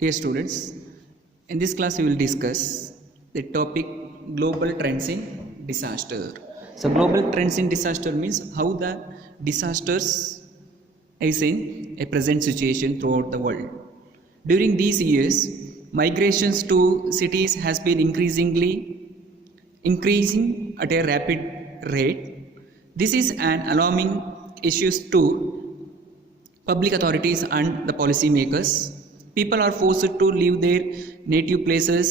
Dear students, in this class we will discuss the topic global trends in disaster. So global trends in disaster means how the disasters is in a present situation throughout the world. During these years, migrations to cities has been increasing at a rapid rate. This is an alarming issue to public authorities and the policymakers. People are forced to leave their native places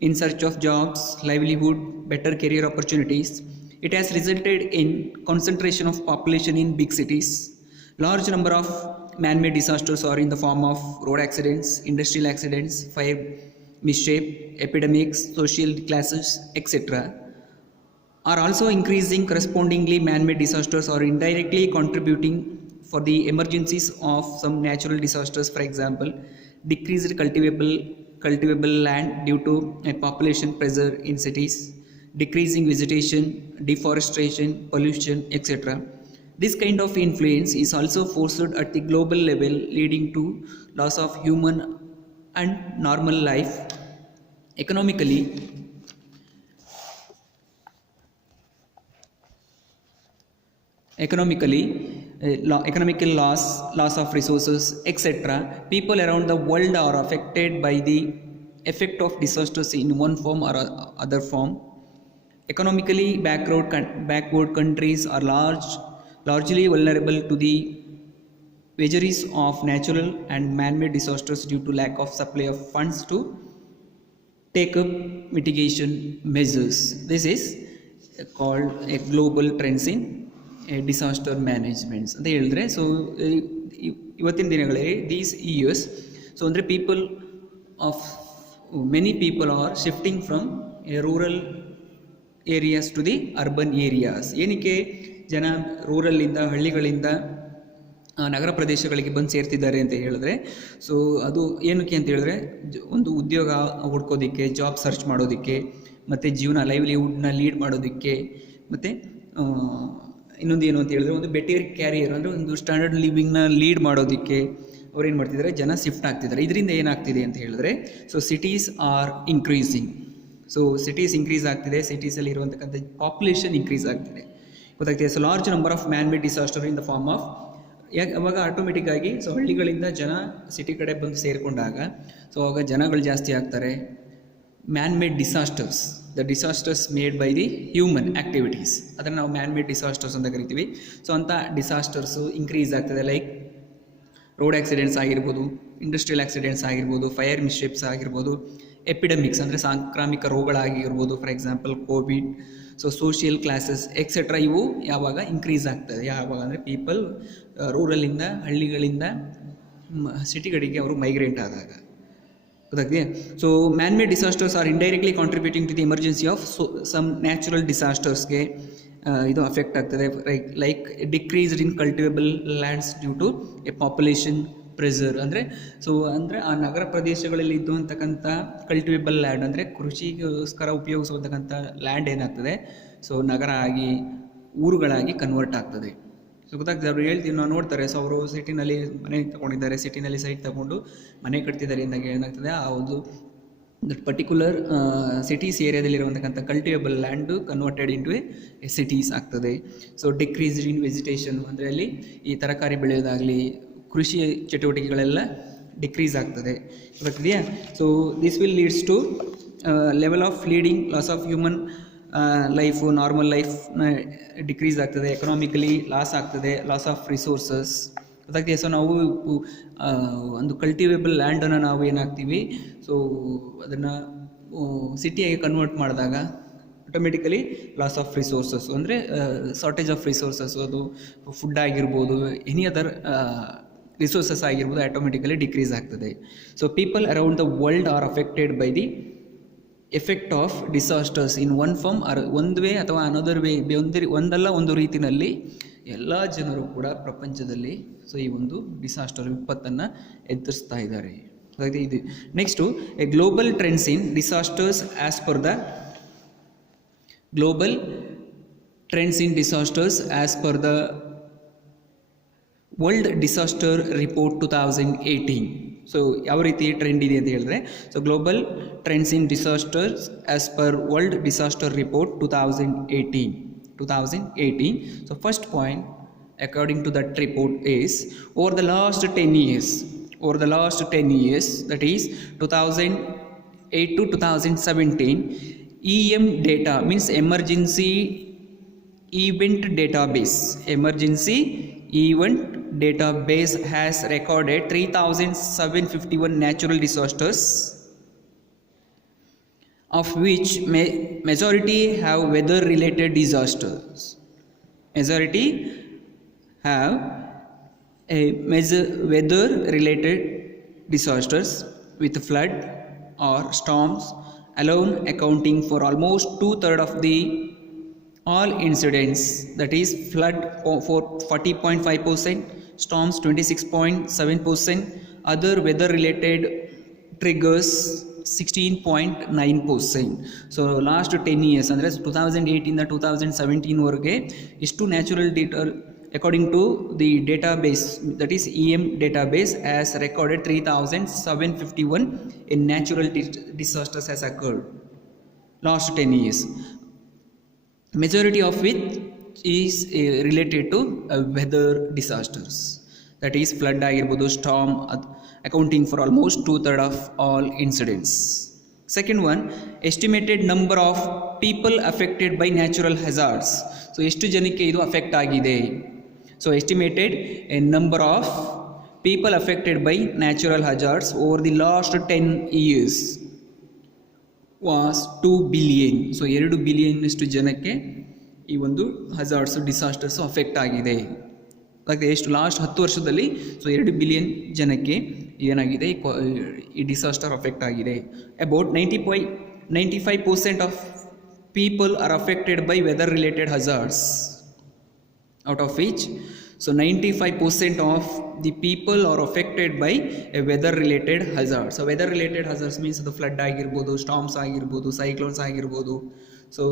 in search of jobs, livelihood, better career opportunities. It has resulted in concentration of population in big cities. Large number of man-made disasters are in the form of road accidents, industrial accidents, fire, mishap, epidemics, social classes, etc. are also increasing. Correspondingly, man-made disasters are indirectly contributing for the emergencies of some natural disasters. For example, decreased cultivable land due to a population pressure in cities, decreasing vegetation, deforestation, pollution, etc. This kind of influence is also forced at the global level, leading to loss of human and normal life. Economically, economical loss of resources, etc. People around the world are affected by the effect of disasters in one form or other form. Economically backward countries are largely vulnerable to the vagaries of natural and man-made disasters due to lack of supply of funds to take up mitigation measures. This is called a global trends in disaster managements ಅಂತ ಹೇಳಿದ್ರೆ. So ಇವತ್ತಿನ ದಿನಗಳಲ್ಲಿ these years, so ಅಂದರೆ people of many people are shifting from rural areas to the urban areas. ಏನಕ್ಕೆ ಜನ ರೂರಲ್ಲಿಂದ, ಹಳ್ಳಿಗಳಿಂದ ನಗರ ಪ್ರದೇಶಗಳಿಗೆ ಬಂದು ಸೇರ್ತಿದ್ದಾರೆ ಅಂತ ಹೇಳಿದ್ರೆ, ಸೊ ಅದು ಏನಕ್ಕೆ ಅಂತ ಹೇಳಿದ್ರೆ ಒಂದು ಉದ್ಯೋಗ ಹುಡ್ಕೋದಕ್ಕೆ, ಜಾಬ್ ಸರ್ಚ್ ಮಾಡೋದಕ್ಕೆ, ಮತ್ತು ಜೀವನ ಲೈವ್ಲಿಹುಡ್ನ ಲೀಡ್ ಮಾಡೋದಕ್ಕೆ, ಮತ್ತು ಇನ್ನೊಂದು ಏನು ಅಂತ ಹೇಳಿದ್ರೆ ಒಂದು ಬೆಟರ್ ಕ್ಯಾರಿಯರ್ ಅಂದರೆ ಒಂದು ಸ್ಟ್ಯಾಂಡರ್ಡ್ ಲಿವಿಂಗ್ನ ಲೀಡ್ ಮಾಡೋದಕ್ಕೆ ಅವ್ರು ಏನು ಮಾಡ್ತಿದ್ದಾರೆ, ಜನ ಶಿಫ್ಟ್ ಆಗ್ತಿದ್ದಾರೆ. ಇದರಿಂದ ಏನಾಗ್ತಿದೆ ಅಂತ ಹೇಳಿದ್ರೆ, so cities are increasing. So cities increase ಆಗ್ತಿದೆ, ಸಿಟೀಸಲ್ಲಿ ಇರುವಂತಕ್ಕಂಥ ಪಾಪ್ಯುಲೇಷನ್ ಇನ್ಕ್ರೀಸ್ ಆಗ್ತಿದೆ, ಗೊತ್ತಾಗ್ತಿದೆ. So large number of man made disaster in the form of, ಅವಾಗ ಆಟೋಮೆಟಿಕ್ ಆಗಿ ಸೊ ಹಳ್ಳಿಗಳಿಂದ ಜನ ಸಿಟಿ ಕಡೆ ಬಂದು ಸೇರಿಕೊಂಡಾಗ ಸೊ ಆವಾಗ ಜನಗಳು ಜಾಸ್ತಿ ಆಗ್ತಾರೆ. Man made disasters, the disasters made by the human activities, ಅದನ್ನು ನಾವು ಮ್ಯಾನ್ ಮೇಡ್ ಡಿಸಾಸ್ಟರ್ಸ್ ಅಂತ ಕರಿತೀವಿ. ಸೊ ಅಂಥ ಡಿಸಾಸ್ಟರ್ಸು ಇನ್ಕ್ರೀಸ್ ಆಗ್ತದೆ. ಲೈಕ್ ರೋಡ್ ಆಕ್ಸಿಡೆಂಟ್ಸ್ ಆಗಿರ್ಬೋದು, ಇಂಡಸ್ಟ್ರಿಯಲ್ ಆಕ್ಸಿಡೆಂಟ್ಸ್ ಆಗಿರ್ಬೋದು, ಫೈರ್ ಮಿಸ್ಟೇಕ್ಸ್ ಆಗಿರ್ಬೋದು, ಎಪಿಡೆಮಿಕ್ಸ್ ಅಂದರೆ ಸಾಂಕ್ರಾಮಿಕ ರೋಗಗಳಾಗಿರ್ಬೋದು, for example Covid. So social classes etcetera ಇವು ಯಾವಾಗ ಇನ್ಕ್ರೀಸ್ ಆಗ್ತದೆ, ಯಾವಾಗ ಅಂದರೆ ಪೀಪಲ್ ರೂರಲ್ಲಿಂದ, ಹಳ್ಳಿಗಳಿಂದ ಸಿಟಿಗಳಿಗೆ ಅವರು ಮೈಗ್ರೇಟ್ ಆದಾಗ, ಗೊತ್ತಾಗ್ತಿದೆ. So man made disasters are indirectly contributing to the emergency of some natural ಡಿಸಾಸ್ಟರ್ಸ್ಗೆ ಇದು ಅಫೆಕ್ಟ್ ಆಗ್ತದೆ. Like decreased in cultivable lands due to a population pressure. ಅಂದರೆ ಆ ನಗರ ಪ್ರದೇಶಗಳಲ್ಲಿ ಇದ್ದಂತಕ್ಕಂಥ ಕಲ್ಟಿವೇಬಲ್ ಲ್ಯಾಂಡ್ ಅಂದರೆ ಕೃಷಿಗೋಸ್ಕರ ಉಪಯೋಗಿಸುವಂತಕ್ಕಂಥ ಲ್ಯಾಂಡ್ ಏನಾಗ್ತದೆ, ಸೊ ನಗರ ಆಗಿ ಊರುಗಳಾಗಿ ಕನ್ವರ್ಟ್ ಆಗ್ತದೆ. ಸೊ ಗೊತ್ತಾಗ್ತದೆ. ಅವರು ನಾವು ನೋಡ್ತಾರೆ. ಸೊ ಅವರು ಸಿಟಿನಲ್ಲಿ ಮನೆ ತಗೊಂಡಿದ್ದಾರೆ, ಸಿಟಿನಲ್ಲಿ ಸೈಟ್ ತಗೊಂಡು ಮನೆ ಕಟ್ತಿದ್ದಾರೆ ಅಂದಾಗ ಏನಾಗ್ತದೆ, ಆ ಒಂದು ಪರ್ಟಿಕ್ಯುಲರ್ ಸಿಟೀಸ್ ಏರಿಯಾದಲ್ಲಿರುವಂತಕ್ಕಂಥ cultivable land converted into a cities ಆಗ್ತದೆ. ಸೊ ಡಿಕ್ರೀಸ್ಡ್ ಇನ್ ವೆಜಿಟೇಷನ್ ಅಂದರೆ ಅಲ್ಲಿ ಈ ತರಕಾರಿ ಬೆಳೆಯೋದಾಗಲಿ, ಕೃಷಿ ಚಟುವಟಿಕೆಗಳೆಲ್ಲ ಡಿಕ್ರೀಸ್ ಆಗ್ತದೆ, ಗೊತ್ತಾಗ್ತಿದೆಯಾ. So this will leads to level of leading, loss of human life, normal life decrease ಆಗ್ತದೆ. ಎಕನಾಮಿಕಲಿ ಲಾಸ್ ಆಗ್ತದೆ, ಲಾಸ್ ಆಫ್ ರಿಸೋರ್ಸಸ್, ಗೊತ್ತಾಗ್ತದೆ. ಸೊ ನಾವು ಒಂದು ಕಲ್ಟಿವೇಬಲ್ ಲ್ಯಾಂಡನ್ನು ನಾವು ಏನಾಗ್ತೀವಿ, ಸೊ ಅದನ್ನು ಸಿಟಿಯಾಗಿ ಕನ್ವರ್ಟ್ ಮಾಡಿದಾಗ ಆಟೋಮೆಟಿಕಲಿ ಲಾಸ್ ಆಫ್ ರಿಸೋರ್ಸಸ್ ಅಂದರೆ ಶಾರ್ಟೇಜ್ ಆಫ್ ರಿಸೋರ್ಸಸ್, ಅದು ಫುಡ್ ಆಗಿರ್ಬೋದು, ಎನಿ ಅದರ್ ರಿಸೋರ್ಸಸ್ ಆಗಿರ್ಬೋದು, ಆಟೋಮೆಟಿಕಲಿ ಡಿಕ್ರೀಸ್ ಆಗ್ತದೆ. So people around the world are affected by the effect of disasters in one form or ಒಂದು way ಅಥವಾ another way. ಒಂದಲ್ಲ ಒಂದು ರೀತಿಯಲ್ಲಿ ಎಲ್ಲ ಜನರು ಕೂಡ ಪ್ರಪಂಚದಲ್ಲಿ ಸೊ ಈ ಒಂದು ಡಿಸಾಸ್ಟರ್ ವಿಪತ್ತನ್ನು ಎದುರಿಸ್ತಾ ಇದ್ದಾರೆ. ಇದು next A global trends in disasters as per the global trends in disasters as per the World Disaster Report 2018. ಸೊ ಯಾವ ರೀತಿ ಟ್ರೆಂಡ್ ಇದೆ ಅಂತ ಹೇಳಿದ್ರೆ, so global trends in disasters as per world disaster report 2018. So first point according to that report is over the last 10 years, that is 2008 to 2017, EM data means emergency event database has recorded 3751 natural disasters, of which majority have weather related disasters. Majority have a weather related disasters with flood or storms alone accounting for almost 2/3 of the all incidents, that is flood for 40.5%, storms 26.7%, other weather related triggers 16.9%. So last 10 years ಅಂದರೆ 2008 ಇಂದ 2017 ವರೆಗೆ ಇಷ್ಟು natural according to the database, that is EM database has recorded 3751 in natural disasters has occurred last 10 years. Majority of which is related to weather disasters, that is flood ಆಗಿರ್ಬೋದು, storm, accounting for almost 2/3 of all incidents. Second one, estimated number of people affected by natural hazards. So ಎಷ್ಟು ಜನಕ್ಕೆ ಇದು ಅಫೆಕ್ಟ್ ಆಗಿದೆ? So estimated a number of people affected by natural hazards over the last 10 years was 2 billion. So 2 ಬಿಲಿಯನ್ ಅಷ್ಟು ಜನಕ್ಕೆ ಈ ಒಂದು hazards disasters affect ಆಗಿದೆ. ಅದಕ್ಕೆ ಎಷ್ಟು ಲಾಸ್ಟ್ 10 ವರ್ಷದಲ್ಲಿ ಸೊ 2 ಬಿಲಿಯನ್ ಜನಕ್ಕೆ ಏನಾಗಿದೆ ಈ ಡಿಸಾಸ್ಟರ್ ಅಫೆಕ್ಟ್ ಆಗಿದೆ. About 95% of people are affected by weather related hazards, out of which so 95% of the people are affected by a weather related hazard. So weather related hazards means the flood ಆಗಿರ್ಬೋದು, storms ಆಗಿರ್ಬೋದು, cyclones ಆಗಿರ್ಬೋದು, ಸೊ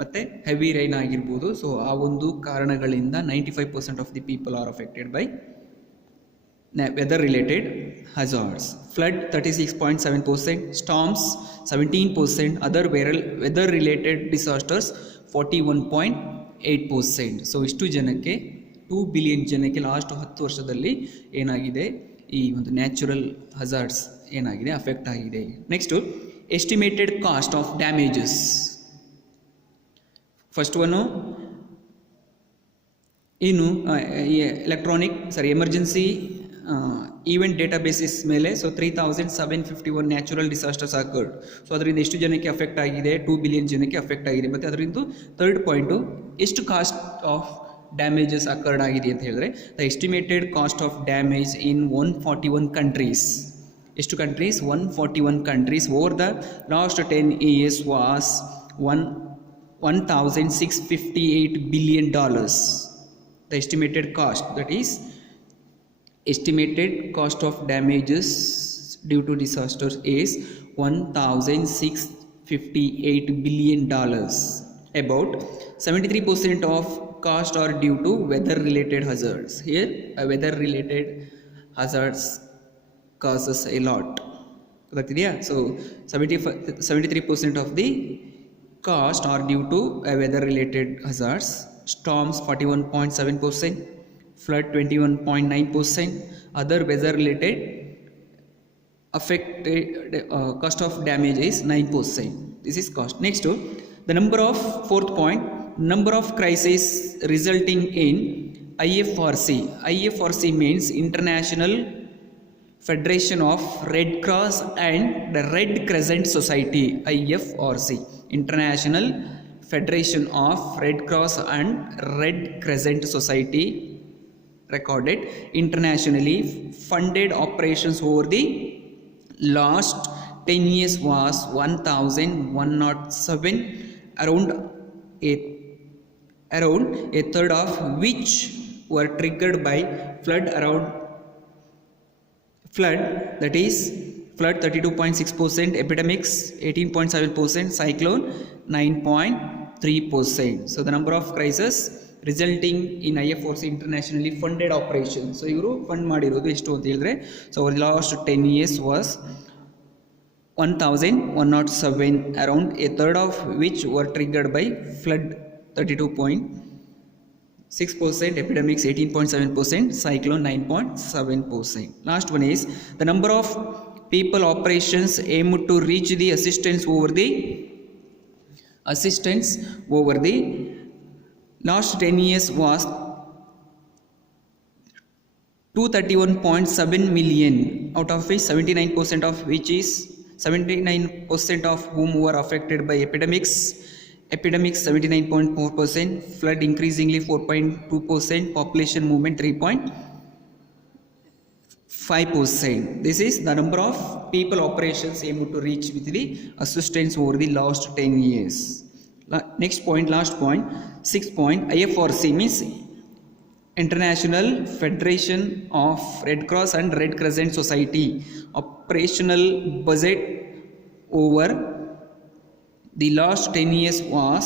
ಮತ್ತು heavy rain ಆಗಿರ್ಬೋದು. ಸೊ ಆ ಒಂದು ಕಾರಣಗಳಿಂದ 95% of the people are affected by weather related hazards. Flood 36.7%, storms 17%, other weather related disasters 41.8%. ಸೊ ಇಷ್ಟು ಜನಕ್ಕೆ 2 ಬಿಲಿಯನ್ ಜನಕ್ಕೆ ಲಾಸ್ಟ್ 10 ವರ್ಷದಲ್ಲಿ ಏನಾಗಿದೆ, ಈ ಒಂದು ನ್ಯಾಚುರಲ್ ಹಜಾರ್ಡ್ಸ್ ಏನಾಗಿದೆ ಅಫೆಕ್ಟ್ ಆಗಿದೆ. Next estimated cost of damages. First one ಇನ್ನು ಎಮರ್ಜೆನ್ಸಿ ಈವೆಂಟ್ ಡೇಟಾಬೇಸಿಸ್ ಮೇಲೆ ಸೊ 3751 ನ್ಯಾಚುರಲ್ ಡಿಸಾಸ್ಟರ್ಸ್ ಆಕರ್ಡ್. ಸೊ ಅದರಿಂದ ಎಷ್ಟು ಜನಕ್ಕೆ ಅಫೆಕ್ಟ್ ಆಗಿದೆ? 2 ಬಿಲಿಯನ್ ಜನಕ್ಕೆ ಅಫೆಕ್ಟ್ ಆಗಿದೆ. ಮತ್ತು ಅದರಿಂದ ಥರ್ಡ್ ಪಾಯಿಂಟು ಎಷ್ಟು ಕಾಸ್ಟ್ ಆಫ್ ಡ್ಯಾಮೇಜಸ್ ಅಕರ್ಡ್ ಆಗಿದೆ ಅಂತ ಹೇಳಿದ್ರೆ, the estimated cost of damage in 141 countries. ಎಷ್ಟು countries? 141 countries over the last 10 years was $1,658 billion. The estimated cost, that is estimated cost of damages due to disasters is $1,658 billion. About 73% of cost are due to weather related hazards. Here weather related hazards causes a lot. So 73% of the cost are due to weather related hazards. Storms 41.7%, flood 21.9%, other weather related affected cost of damage is 9%. This is cost. Next, the fourth point, number of crises resulting in IFRC. IFRC means International Federation of Red Cross and the Red Crescent Society. IFRC, International Federation of Red Cross and Red Crescent Society, recorded internationally funded operations over the last 10 years was 1,107, around a third of which were triggered by flood, that is flood 32.6%, epidemics 18.7%, cyclone 9.3%. So the number of crises resulting in IFRC internationally funded operation. So ಇವರು ಫಂಡ್ ಮಾಡಿರೋದು ಎಷ್ಟು ಅಂತ ಹೇಳಿದ್ರೆ, so our last 10 years was 1107, around a third of which were triggered by flood 32.6%, epidemics 18.7%, cyclone 9.7%. Last one is the number of people operations aimed to reach the assistance over the last 10 years was 231.7 million, out of which 79% of whom were affected by epidemics 79.4%, flood increasingly 4.2%, population movement 3.5%. This is the number of people operations aimed to reach with the assistance over the last 10 years. Next point, last point, 6th point, IFRC means International Federation of Red Cross and Red Crescent Society. Operational budget over the last 10 years was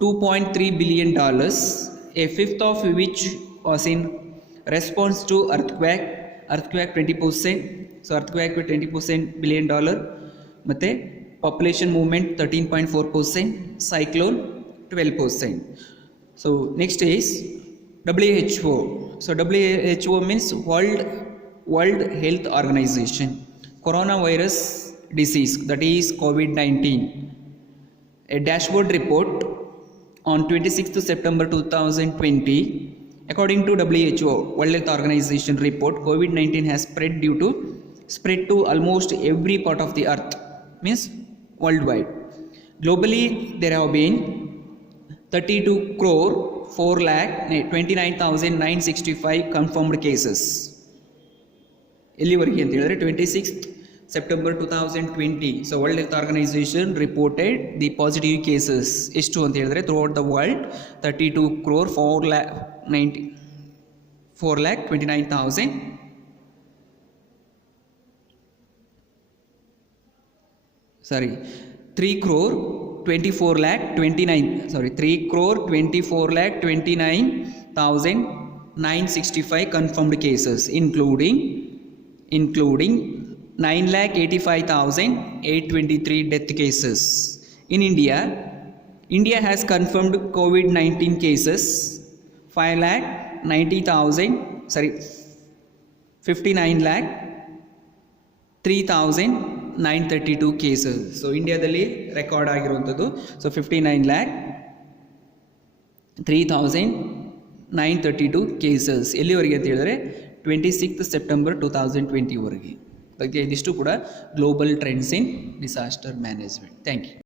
$2.3 billion, a fifth of which was in response to earthquake 20%, so earthquake with $20 billion, ಮತ್ತೆ population movement 13.4%, cyclone 12%. So next is WHO. So WHO means World Health Organization. Coronavirus disease, that is COVID-19. A dashboard report on 26th September 2020. According to WHO, World Health Organization report, COVID-19 has spread to almost every part of the earth, means worldwide. Globally, there have been 32,429,965 confirmed cases. ಎಲ್ಲಿವರೆಗೆ ಅಂತ ಹೇಳಿದ್ರೆ 26th September 2020. So World Health Organization reported the positive cases ಎಷ್ಟು ಅಂತ ಹೇಳಿದ್ರೆ throughout the world 3,24,29,000 3,24,29,965 confirmed cases, including 9,85,823 death cases. In India has confirmed COVID-19 cases 59,3,932 cases. So ಇಂಡಿಯಾದಲ್ಲಿ ರೆಕಾರ್ಡ್ ಆಗಿರುವಂಥದ್ದು ಸೊ 59,03,932 ಕೇಸಸ್. ಎಲ್ಲಿವರೆಗೆ ಅಂತ ಹೇಳಿದ್ರೆ 26th September 2020 ವರೆಗೆ. ಬಗ್ಗೆ ಇದಿಷ್ಟು ಕೂಡ global trends in disaster management. Thank you.